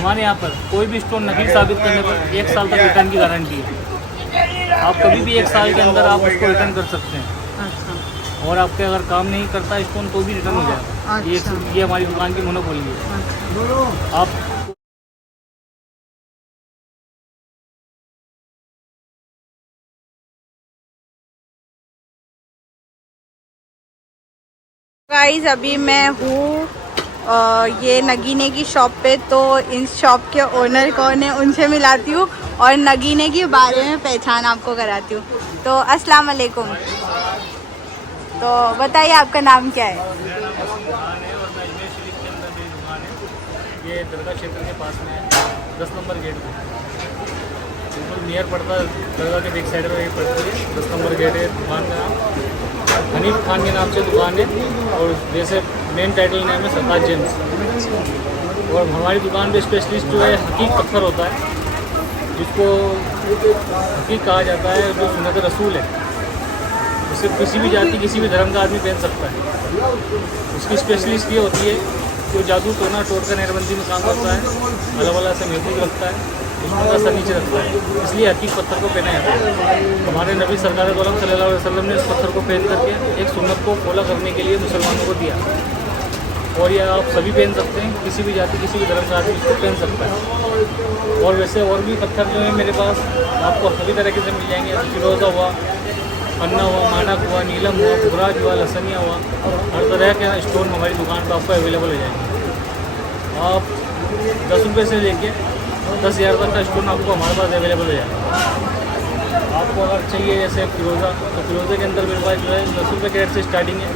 हमारे यहाँ पर कोई भी स्टोन नकली साबित करने पर 1 साल तक रिटर्न की गारंटी है। आप कभी भी 1 साल के अंदर आप उसको रिटर्न कर सकते हैं। अच्छा और आपके अगर काम नहीं करता स्टोन तो भी रिटर्न हो जाएगा। अच्छा। ये हमारी दुकान की मोनोपोली है। अच्छा। आप गाइस अभी मैं हूँ ये नगीने की शॉप पे। तो इन शॉप के ओनर कौन है उनसे मिलाती हूँ और नगीने के बारे में पहचान आपको कराती हूँ। तो अस्सलाम वालेकुम। तो बताइए आपका नाम क्या है? दुकान है और मैं अजमेर शरीफ के अंदर मेरी दुकान है। ये दरगाह क्षेत्र के पास में है, 10 नंबर गेट पे बिल्कुल नियर पड़ता है। दरगाह के बैक साइड में ये पड़ती है, 10 नंबर गेट है। दुकान का नाम हनीफ खान के नाम से दुकान है और जैसे मेन टाइटल नेम है सरताज जेम्स। और हमारी दुकान पे स्पेशलिस्ट जो है हकीक पत्थर होता है, जिसको हकीक कहा जाता है, जो सुन्नत रसूल है। उसे किसी भी जाति किसी भी धर्म का आदमी पहन सकता है। उसकी स्पेशलिस्ट ये होती है कि जादू टोना टोटका नेरबंदी में काम करता है, अल्लाह वाला से महफूज रखता है, दुश्मन का सर नीचे रखता है। इसलिए हकीक पत्थर को पहना जाता है। हमारे नबी सरकार दो आलम सल्लल्लाहु अलैहि वसल्लम ने इस पत्थर को पहन करके एक सुन्नत को फॉलो करने के लिए मुसलमानों को दिया। और ये आप सभी पहन सकते हैं, किसी भी जाति किसी भी धर्म का आदमी इसको पहन सकता है। और वैसे और भी पत्थर जो है मेरे पास आपको सभी तरीके से मिल जाएंगे। फिरोज़ा हुआ, अन्ना हुआ, मानक हुआ, नीलम हुआ, बुराज हुआ, लसनिया हुआ, हर तरह के स्टोन हमारी दुकान पर आपको अवेलेबल हो जाएंगे। आप 10 रुपये से लेके 10,000 तक का स्टोन आपको हमारे पास अवेलेबल हो जाएगा। आपको अगर चाहिए जैसे फिरोज़ा, तो फिरोज़े के अंदर मेरे पास जो है 10 रुपये कैरेट से स्टार्टिंग है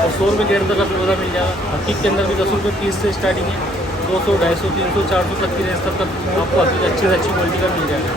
और 100 रुपये कैरेट तक का फिरोज़ा मिल जाएगा। हकीक के अंदर भी 10 रुपये पीस से स्टार्टिंग है, 200, 250, 300, 400 तक की रेंज तक आपको हकीक अच्छी से अच्छी क्वालिटी का मिल जाएगा।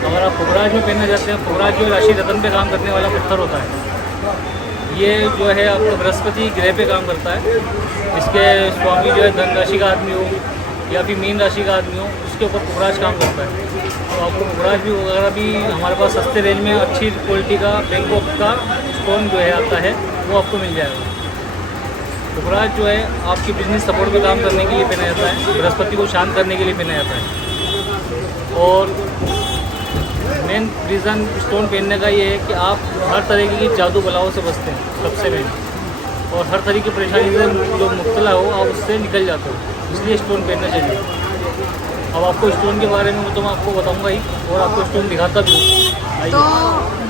अगर आप पुखराज में पहनना चाहते हैं, पुखराज जो राशि रतन पे काम करने वाला पत्थर होता है। ये जो है आपको बृहस्पति ग्रह पे काम करता है। इसके स्वामी जो है धन राशि का आदमी हो या फिर मीन राशि का आदमी हो, उसके ऊपर पुखराज काम करता है। तो आपको पुखराज भी वगैरह भी हमारे पास सस्ते रेंज में अच्छी क्वालिटी का बैंकॉक का स्टोन जो है आता है, वो आपको मिल जाएगा। पुखराज जो है आपकी बिजनेस सपोर्ट पे काम करने के लिए पहना जाता है, बृहस्पति को शांत करने के लिए पहना जाता है। और मेन रीज़न स्टोन पहनने का ये है कि आप हर तरीके की जादू बलाओं से बचते हैं सबसे मेन, और हर तरह की परेशानी से जो मुब्तला हो आप उससे निकल जाते हो, इसलिए स्टोन पहनना चाहिए। अब आपको स्टोन के बारे में तो मैं आपको बताऊंगा ही और आपको स्टोन दिखाता भी हूँ। तो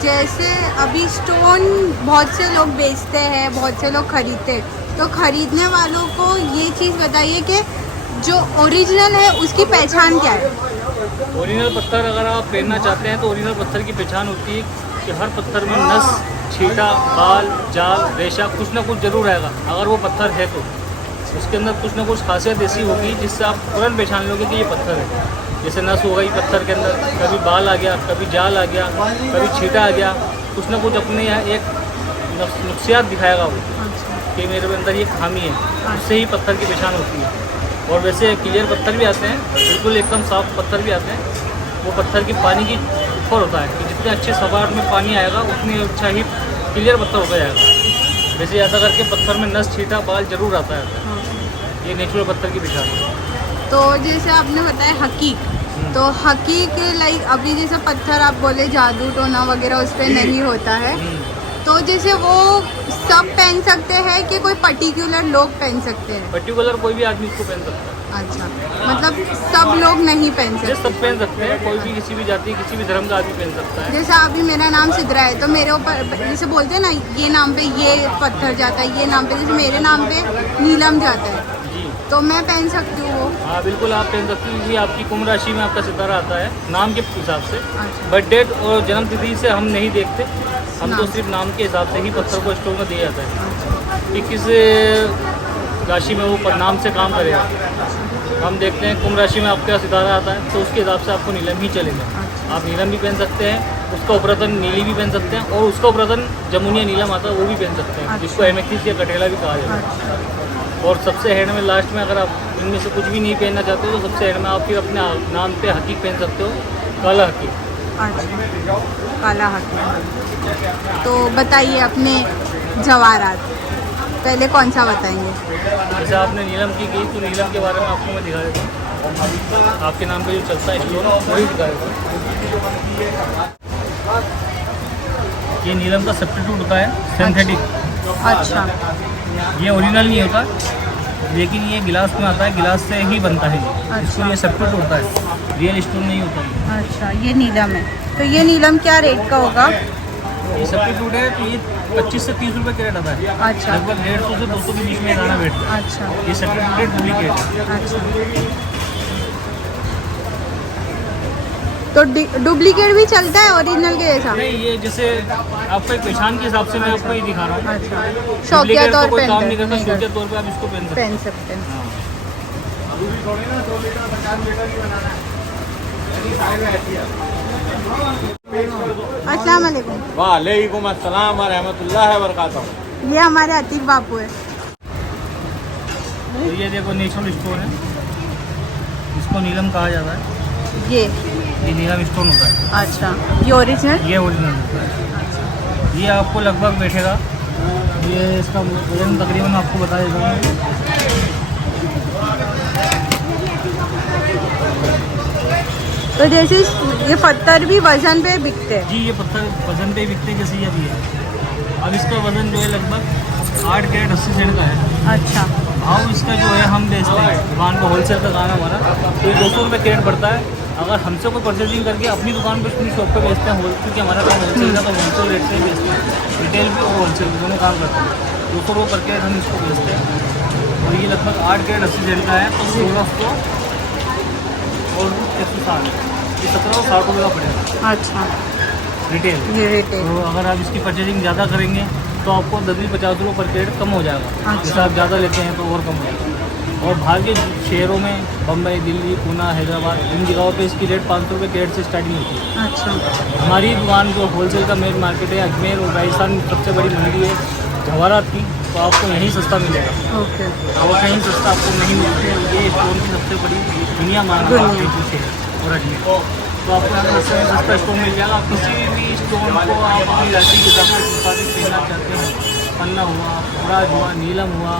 जैसे अभी स्टोन बहुत से लोग बेचते हैं, बहुत से लोग खरीदते हैं, तो खरीदने वालों को ये चीज़ बताइए कि जो ओरिजिनल है उसकी पहचान क्या है? ओरिजिनल पत्थर अगर आप पहनना चाहते हैं तो ओरिजिनल पत्थर की पहचान होती है कि हर पत्थर में नस, छीटा, बाल, जाल, रेशा कुछ ना कुछ जरूर आएगा। अगर वो पत्थर है तो उसके अंदर कुछ ना कुछ खासियत ऐसी होगी जिससे आप तुरंत पहचान लोगे कि ये पत्थर है। जैसे नस हो गई पत्थर के अंदर, कभी बाल आ गया, कभी जाल आ गया, कभी छीटा आ गया, कुछ ना कुछ अपने यहाँ एक नुक्सियात दिखाएगा वो कि मेरे अंदर ये खामी है। उससे ही पत्थर की पहचान होती है। और वैसे क्लियर पत्थर भी आते हैं, बिल्कुल एकदम साफ पत्थर भी आते हैं। वो पत्थर की पानी की ऊपर होता है कि जितने अच्छे सपाट में पानी आएगा उतनी अच्छा ही क्लियर पत्थर होता जाएगा। वैसे ऐसा करके पत्थर में नस, छीटा, बाल जरूर आता है। ये नेचुरल पत्थर की पहचान है। तो जैसे आपने बताया हकीक, तो हकीक लाइक अभी जैसे पत्थर आप बोले जादू टोना वगैरह उस पर नहीं होता है, तो जैसे वो सब पहन सकते हैं कि कोई पर्टिकुलर लोग पहन सकते हैं? पर्टिकुलर कोई भी आदमी इसको पहन सकता है। अच्छा, मतलब सब लोग नहीं पहन ये सकते? सब पहन सकते हैं, कोई भी किसी भी जाति किसी भी धर्म का आदमी पहन सकता है। जैसे अभी मेरा नाम सिद्रा है, तो मेरे ऊपर जैसे बोलते हैं ना ये नाम पे ये पत्थर जाता है, ये नाम पे जैसे मेरे नाम पे नीलम जाता है, जी तो मैं पहन सकती हूँ वो? हाँ बिल्कुल आप पहन सकती हैं। आपकी कुंभ राशि में आपका सितारा आता है नाम के हिसाब से। अच्छा। बर्थ डेट और जन्म तिथि से हम नहीं देखते, हम तो नाम। सिर्फ नाम के हिसाब से ही पत्थर को स्टोन में दिया जाता है कि किस राशि में वो नाम से काम करेगा। हम देखते हैं कुंभ राशि में आपका सितारा आता है तो उसके हिसाब से आपको नीलम ही चलेगा। आप नीलम भी पहन सकते हैं, उसका उपरतन नीली भी पहन सकते हैं, और उसका उपरतन जमुनिया नीलम आता है वो भी पहन सकते हैं, जिसको एमेथिस्ट या कटेला भी कहा जाता है। और सबसे हेड में लास्ट में अगर आप इनमें से कुछ भी नहीं पहनना चाहते हो तो सबसे हेड में आप फिर अपने नाम पे हकीक पहन सकते हो, काला हकीक। अच्छा, काला हकीक। तो बताइए अपने जवाहरात, पहले कौन सा बताएंगे? जैसे आपने नीलम की तो नीलम के बारे में आपको मैं दिखा देता हूँ। आपके नाम पे जो चलता है स्टोन वही दिखाएगा। ये नीलम का सब्स्टिट्यूट होता है सिंथेटिक। अच्छा ये ओरिजिनल नहीं होता, लेकिन ये गिलास में आता है, गिलास से ही बनता है। इसको ये सब्स्टिट्यूट होता है, रियल स्टोन नहीं होता है। अच्छा, ये नीलम है। तो ये नीलम क्या रेट का होगा? ये सब्स्टिट्यूट है तो ये 25 से 30 रुपये कैरेट आता है। अच्छा। लगभग 150 से 200 के बीच में दाना बैठता है। अच्छा ये सब्स्टिट्यूटेड डुप्लीकेट है। अच्छा। तो डुप्लीकेट भी चलता है ओरिजिनल के जैसा? नहीं, ये जैसे आपको एक पहचान के हिसाब से मैं आपको ये दिखा रहा हूँ। अच्छा, शौकिया डुप्लीकेट तौर तो कोई पे काम नहीं करता, शौकिया तौर पे आप इसको पहन सकते पहन सकते हैं। हैं। अस्सलाम वालेकुम। वालेकुम अस्सलाम व रहमतुल्लाहि व बरकातहू। ये हमारे अतीक बापू है। तो ये देखो नेचुरल स्टोन है, इसको नीलम कहा जाता है। ये नीलम स्टोन होता है। अच्छा, ये ओरिजिनल? ये ओरिजिनल होता है। ये आपको लगभग बैठेगा, ये इसका वजन तकरीबन आपको बता देता हूँ। तो जैसे ये पत्थर भी वजन पे बिकते हैं? जी, ये पत्थर वजन पे बिकते हैं, जैसे ये भी है। अब इसका वजन जो है लगभग 8 कैरेट 80 सेंट का है। अच्छा। भाव इसका जो है हम बेचते हैं दुकान को, होलसेल का काम है हमारा, तो ये 200 रुपये कैरेट पड़ता है। अगर हमसे कोई परचेजिंग करके अपनी दुकान पे अपनी शॉप पे बेचते हैं, क्योंकि हमारा काम होलसेल का, तो होलसेल रेट से ही बेचते हैं, रिटेल भी और होलसेल भी दोनों काम करते हैं। 200 रुपये पर कैरेट हम इसको बेचते हैं और ये लगभग 8 कैरेट 80 सेंट का है। तो 1600 और 160, ये 1760 रुपये का पड़ेगा अच्छा, रिटेल। ये रिटेल। तो अगर आप इसकी परचेजिंग ज़्यादा करेंगे तो आपको 10-50 रुपये पर कैरेट कम हो जाएगा। अच्छा। जैसे आप ज़्यादा लेते हैं तो और कम हो जाएगा। और बाहर के शहरों में बम्बई, दिल्ली, पूना, हैदराबाद, इन जगहों पे इसकी रेट 500 रुपये कैरेट से स्टार्टिंग होती है। अच्छा। हमारी दुकान जो होलसेल का मेन मार्केट है अजमेर और राजस्थान में सबसे बड़ी मंडी है जवाहरात की, तो आपको यहीं सस्ता मिलेगा ओके। और कहीं सस्ता आपको नहीं मिलता है। ये स्टोन की सबसे बड़ी दुनिया माना है शहर और अजमेर। तो आपको यहाँ सस्ते में सस्ता स्टोन मिल जाएगा। आप किसी भी स्टोन को आप अपनी राशि के हिसाब से मुताबिक पहनना चाहते हैं, पन्ना हुआ, पुराज हुआ, नीलम हुआ,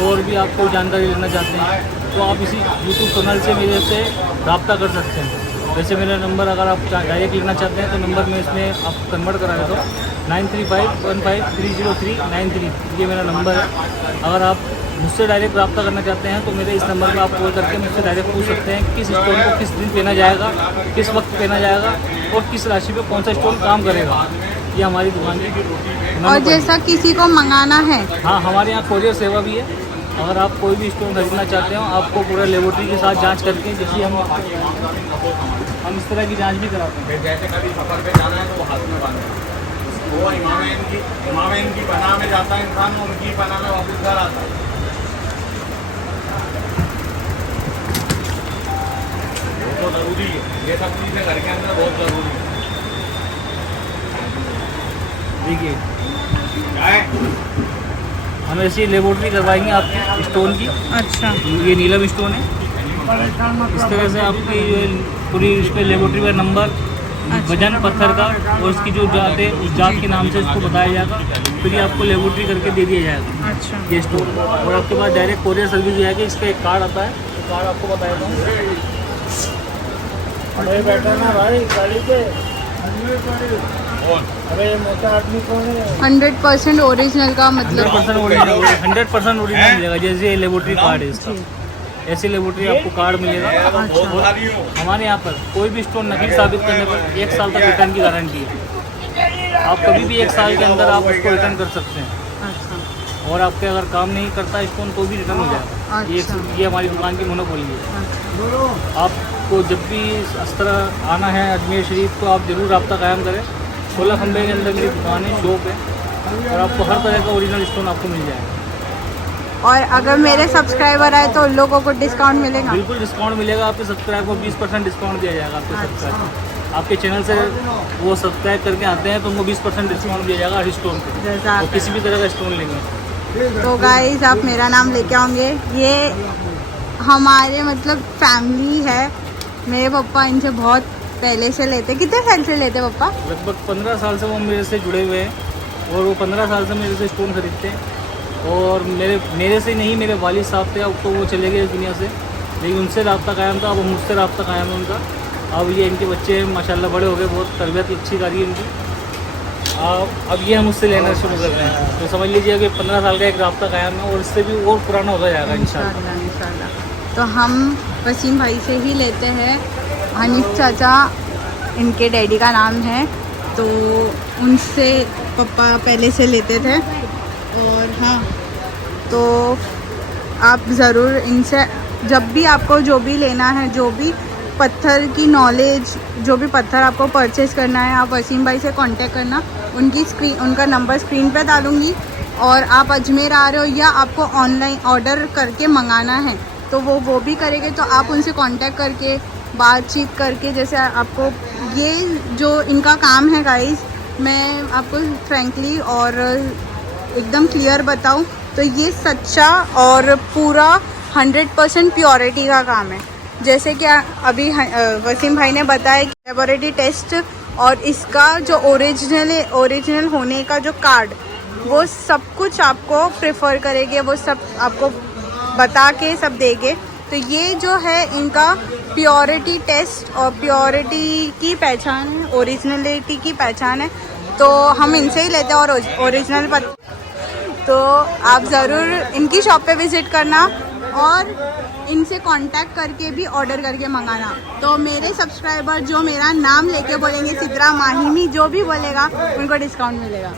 और भी आप कोई जानकारी लेना चाहते हैं तो आप इसी यूट्यूब चैनल से मेरे से रब्ता कर सकते हैं। वैसे मेरा नंबर अगर आप डायरेक्ट लेना चाहते हैं तो नंबर में इसमें आप कन्वर्ट करा देता हूँ, 9351530393, ये मेरा नंबर है। अगर आप मुझसे डायरेक्ट रब्ता करना चाहते हैं तो मेरे इस नंबर पर आप कॉल करके मुझसे डायरेक्ट पूछ सकते हैं किस स्टोन को किस दिन पहना जाएगा, किस वक्त पहना जाएगा और किस राशि पे कौन सा स्टोन काम करेगा। ये हमारी दुकान की। और जैसा किसी को मंगाना है? हाँ, हमारे यहाँ कोरियर सेवा भी है। अगर आप कोई भी स्टोन खरीदना चाहते हो, आपको पूरा लेबोरेटरी के साथ जांच करके, जैसे हम इस तरह की जांच भी कराते हैं। जैसे कभी सफर पे जाना है तो वो हाथ में बांधना है। वो इमाम की पनाह में जाता है इंसान, उनकी पनाह में वापस घर आता है। वो तो ज़रूरी है, ये सब चीज़ें घर के अंदर बहुत ज़रूरी है। देखिए, क्या है? हम ऐसी लेबोरेटरी करवाएंगे आपकी स्टोन की। अच्छा। ये नीलम स्टोन है। इस तरह से आपकी पूरी इस पर लेबोरेटरी का नंबर, वजन पत्थर का और इसकी जो जात है उस जात के नाम से इसको बताया जाएगा, फिर ये आपको लेबोरेटरी करके दे दिया जाएगा अच्छा। ये स्टोन। और आपके पास डायरेक्ट कोरियर सर्विस भी आएगी। इसका एक कार्ड आता है, तो कार्ड आपको बताया था। अरे बैठा ना भाई गाड़ी पे। अरे मोटा आदमी कौन है? 100% ओरिजिनल का मतलब? 100% ओरिजिनल मिलेगा। जैसे ये लेबोरेटरी कार्ड है इसका, ऐसे लेबोरेटरी आपको कार्ड मिलेगा। हमारे यहाँ पर कोई भी स्टोन नकली साबित करने पर 1 साल तक रिटर्न की गारंटी है। आप कभी भी 1 साल के अंदर आप उसको रिटर्न कर सकते हैं। अच्छा। और आपके अगर काम नहीं करता स्टोन तो भी रिटर्न हो जाएगा। अच्छा। ये हमारी दुकान की मोनोपोली है। आपको जब भी इस तरह आना है अजमेर शरीफ तो आप ज़रूर रब्ता कायम करें। 16 खंबे के अंदर मेरी दुकान है, शॉप है, और आपको हर तरह का ओरिजिनल स्टोन आपको मिल जाएगा। और अगर मेरे सब्सक्राइबर आए तो उन लोगों को डिस्काउंट मिलेगा? बिल्कुल डिस्काउंट मिलेगा। आपके सब्सक्राइब को 20% डिस्काउंट दिया जाएगा। आपके सब्सक्राइब आपके चैनल से वो सब्सक्राइब करके आते हैं तो उनको 20% डिस्काउंट दिया जाएगा हर स्टोन पे, और किसी भी तरह का स्टोन लेंगे। तो गाइस आप मेरा नाम लेके आओगे। ये हमारे मतलब फैमिली है। मेरे पापा इनसे बहुत पहले से लेते। कितने साल से लेते पापा? लगभग 15 साल से वो मेरे से जुड़े हुए हैं और वो 15 साल से मेरे से स्टोन खरीदते हैं। और मेरे से नहीं, मेरे वालिद साहब थे, अब तो वो चले गए इस दुनिया से। लेकिन उनसे रब्ता कायम था, अब मुझसे रब्ता कायम है उनका। अब ये इनके बच्चे माशाल्लाह बड़े हो गए, बहुत तरबियत अच्छी करी है इनकी। अब ये हम उससे लेना शुरू कर रहे हैं, तो समझ लीजिए कि 15 साल का एक रब्ता कायम है और इससे भी और पुराना होता जाएगा इंशाल्लाह। इंशाल्लाह। तो हम वसीम भाई से ही लेते हैं। हनीफ चाचा इनके डैडी का नाम है, तो उनसे पापा पहले से लेते थे। और हाँ, तो आप ज़रूर इनसे जब भी आपको जो भी लेना है, जो भी पत्थर की नॉलेज, जो भी पत्थर आपको परचेज़ करना है, आप वसीम भाई से कांटेक्ट करना। उनका नंबर स्क्रीन पे डालूँगी। और आप अजमेर आ रहे हो या आपको ऑनलाइन ऑर्डर करके मंगाना है तो वो भी करेंगे, तो आप उनसे कांटेक्ट करके बातचीत करके, जैसे आपको ये जो इनका काम है गाइस, मैं आपको फ्रैंकली और एकदम क्लियर बताऊं तो ये सच्चा और पूरा 100% प्योरिटी का काम है। जैसे कि अभी वसीम भाई ने बताया कि लेबोरेटरी टेस्ट और इसका जो ओरिजिनल होने का जो कार्ड, वो सब कुछ आपको प्रेफर करेंगे, वो सब आपको बता के सब देंगे। तो ये जो है इनका प्योरिटी टेस्ट और प्योरिटी की पहचान है, ओरिजिनलिटी की पहचान है। तो हम इनसे ही लेते हैं और ओरिजिनल तो आप ज़रूर इनकी शॉप पे विज़िट करना और इनसे कांटेक्ट करके भी ऑर्डर करके मंगाना। तो मेरे सब्सक्राइबर जो मेरा नाम लेके बोलेंगे सिद्रा माहिमी, जो भी बोलेगा उनको डिस्काउंट मिलेगा।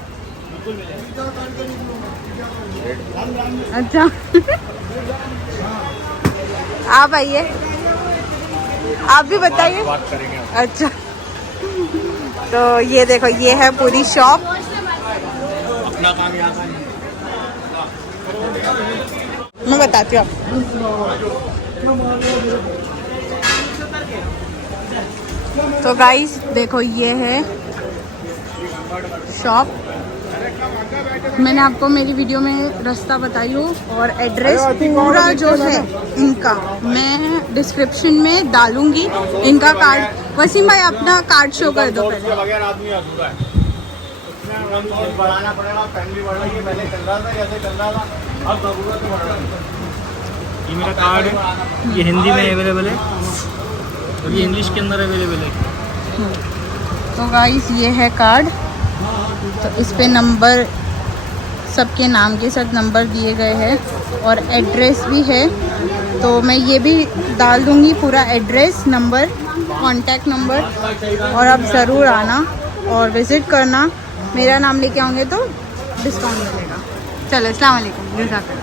अच्छा आप आइए, आप भी बताइए। बात करेंगे। अच्छा, तो ये देखो, ये है पूरी शॉप। अपना काम यहाँ का नहीं। मैं बताती हूँ तो गाइस देखो, ये है शॉप। मैंने आपको मेरी वीडियो में रास्ता बताई हो और एड्रेस पूरा जो है इनका मैं डिस्क्रिप्शन में डालूंगी। इनका कार्ड, वसीम भाई अपना कार्ड शो कर दो पहले। बगैर आदमी अधूरा है, उसमें बढ़ाना पड़ेगा। फैमिली बढ़ रही है, पहले चल रहा था जैसे चल रहा था, अब ज़रूरत बढ़ रहा है। ये मेरा कार्ड है, ये हिंदी में अवेलेबल है और ये इंग्लिश के अंदर अवेलेबल है। तो गाइस ये है कार्ड, तो इस पे नंबर, सबके नाम के साथ नंबर दिए गए हैं और एड्रेस भी है। तो मैं ये भी डाल दूँगी, पूरा एड्रेस, नंबर, कांटेक्ट नंबर। और आप ज़रूर आना और विज़िट करना। मेरा नाम लेके आओगे तो डिस्काउंट मिलेगा। चलो, अस्सलाम वालेकुम।